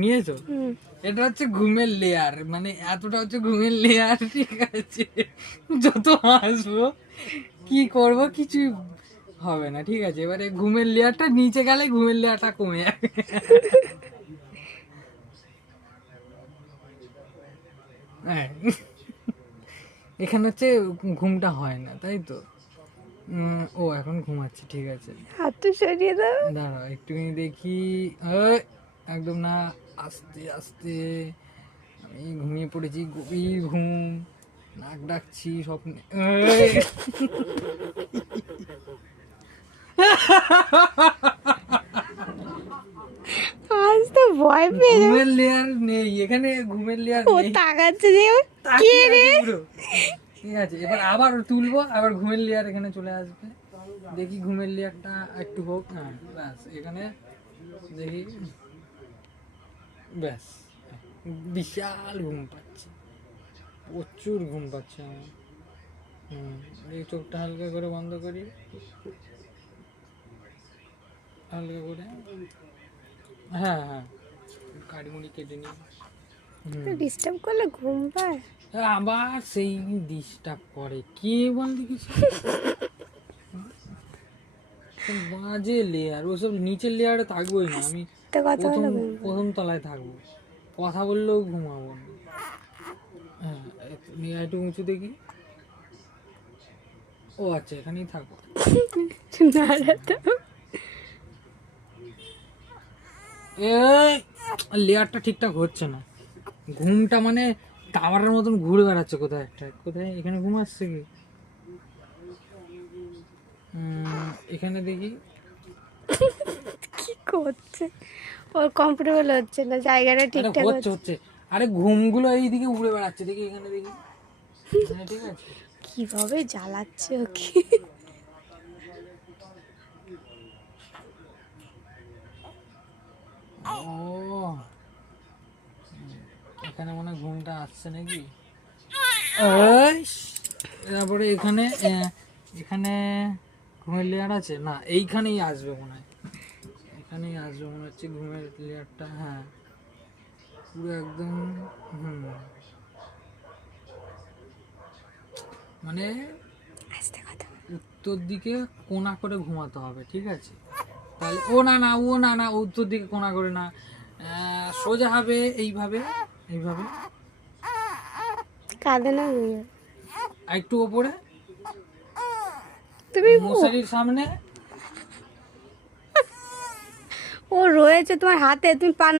নিয়েছো? এটা হচ্ছে ঘুমের লেয়ার, মানে এতটা হচ্ছে ঘুমের লেয়ার, ঠিক আছে? যত হাসবো কি করব কিছুই হবে না, ঠিক আছে? এবারে ঘুমের লেয়ারটা নিচে গেলে ঘুমের লেয়ারটা কমে যাবে। হ্যাঁ, এখানে হচ্ছে ঘুমটা হয় না, তাই তো? ও এখন ঘুমাচ্ছে, ঠিক আছে। হাতটা সরিয়ে দাও। দাঁড়াও একটুখানি দেখি। ওই, একদম না, আস্তে আস্তে। আমি ঘুমিয়ে পড়েছি, গভীর ঘুম, নাক ডাকছি স্বপ্নে। এই! আজ তো ভয় পেয়ে যাবো। ঘুমের লেয়ার নেই এখানে, ঘুমের লেয়ার ও নেই। তাকাচ্ছে যে কে তাকিয়ে রে। আছে পুরো। ঠিক আছে, এবার আবার তুলবো, আবার ঘুমের লেয়ার এখানে চলে আসবে। দেখি ঘুমের লেয়ারটা একটু হোক। হ্যাঁ, ব্যাস এখানে দেখি। ব্যাস, বিশাল ঘুম পাচ্ছে, প্রচুর ঘুম পাচ্ছে আমার। এই চোখটা হালকা করে বন্ধ করি, হালকা করে। হ্যাঁ হ্যাঁ, কাঠমুড়ি কেটে নিই। ডিস্টার্ব করলে ঘুম পায়। আবার সেই ডিস্টার্ব করে, কে বল দেখেছি? বাজে লেয়ার, ওসব নিচের লেয়ারে থাকবোই না আমি। তো কথা প্রথম হলো ঘুম। প্রথম তলায় থাকবো, কথা বললেও ঘুমাবো না। হ্যাঁ, একটু উঁচু দেখি। ও আচ্ছা, এখানেই থাকবো। না তো এই লেয়ারটা ঠিকঠাক হচ্ছে না, ঘুমটা মানে টাওয়ারের মতন ঘুরে বেড়াচ্ছে কোথায় একটা, কোথায় এখানে ঘুম আসছে কি? এখানে দেখি। কি করছে, ওর কমফোর্টেবল হচ্ছে না, জায়গাটা আরে ঠিকঠাক হচ্ছে হচ্ছে। হচ্ছে, আরে ঘুমগুলো এইদিকে উড়ে বেড়াচ্ছে, দেখি এখানে দেখি। হ্যাঁ, ঠিক আছে। কিভাবে জ্বালাচ্ছে ওকে। ও, এখানে মনে হয় ঘুমটা আসছে নাকি? তারপরে এখানে এখানে ঘুমের লেয়ার আছে না, এইখানেই আসবে মনে হয়, এখানেই আসবে মনে হচ্ছে ঘুমের লেয়ারটা। হ্যাঁ, পুরো একদম। হুম, মানে আস্তে কথা বল। উত্তর দিকে কোণা করে ঘুমাতে হবে, ঠিক আছে? তাহলে ও না না, ও না না, উত্তর দিকে কোণা করে না, সোজা হবে এইভাবে, এইভাবে। কাঁদে না ঘুমিয়ে। আর একটু ওপরে, তুমি মশারির সামনে। ও রয়েছে তোমার হাতে, তুমি পান